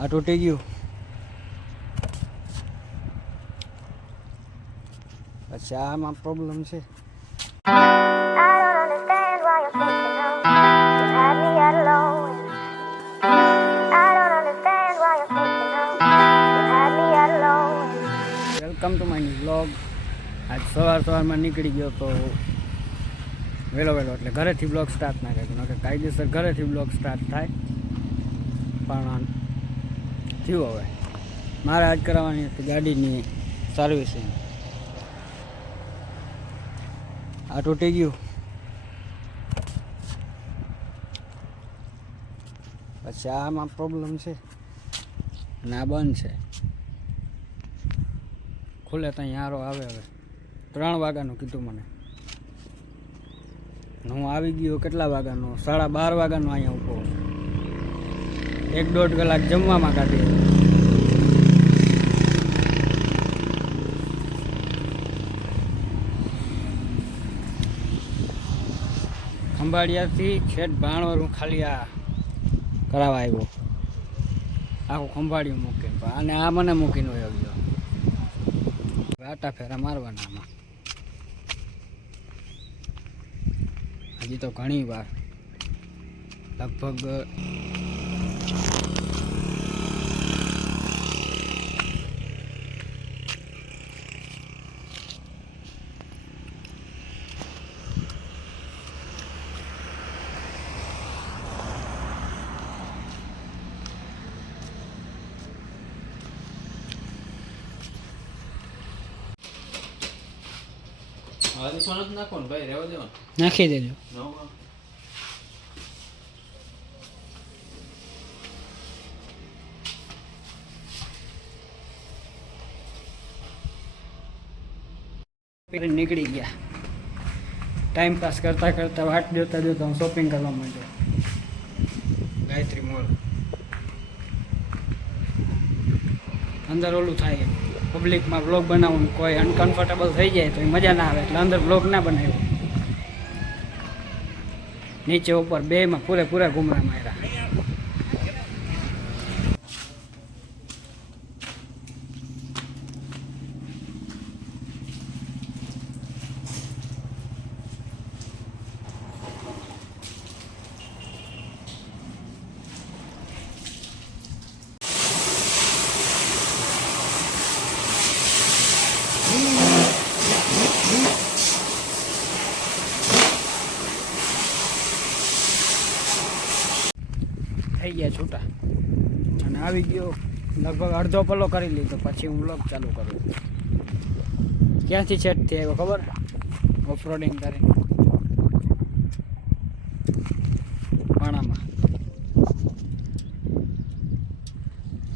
આ તૂટી ગયું પછી આમાં પ્રોબ્લેમ છે. Welcome to my new blog. આજ સવારમાં નીકળી ગયો તો વહેલો એટલે ઘરેથી બ્લોગ સ્ટાર્ટ ના કર્યો કે કાયદેસર ઘરેથી બ્લોગ સ્ટાર્ટ થાય પણ થયું. હવે મારે આજ કરાવવાની હતી ગાડીની સર્વિસિંગ. આ તૂટી ગયું પછી આમાં પ્રોબ્લેમ છે અને આ બંધ છે. ખુલે ત્યાં યારો આવે. હવે 3 વાગ્યાનું કીધું મને. હું આવી ગયો કેટલા વાગ્યાનો? 12:30 વાગ્યાનો અહીંયા ઊભો. 1-1.5 કલાક જમવામાં કાઢી. ખંભાળિયાથી ખેડ ભાણવર હું ખાલી આ કરાવવા આવ્યો. આખું ખંભાળિયું મૂકીને અને આ મને મૂકીને વયો ગયો. આટા ફેરા મારવાના આમાં. હજી તો ઘણી વાર લગભગ નાખી દેજો. નીકળી ગયા. ટાઈમ પાસ કરતા કરતા વાટ જોતા હું શોપિંગ કરવા માંડ્યો. ગાયત્રી મોલ અંદર ઓલું થાય પબ્લિકમાં બ્લોગ બનાવવાનું કોઈ અનકમ્ફર્ટેબલ થઈ જાય તો એ મજા ના આવે એટલે અંદર બ્લોગ ના બનાવ્યો. નીચે ઉપર બેમાં પૂરેપૂરા ઘૂમરા માર્યા. થઈ ગયા છૂટા અને આવી ગયો. લગભગ અડધો પલ્લો કરી લીધો. પછી હું બ્લોગ ચાલુ કરું. ક્યાંથી છેટથી આવ્યો ખબર? ઓફરોડિંગ કરીને પાણામાં.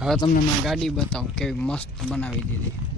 હવે તમને મારી ગાડી બતાવું કેવી મસ્ત બનાવી દીધી.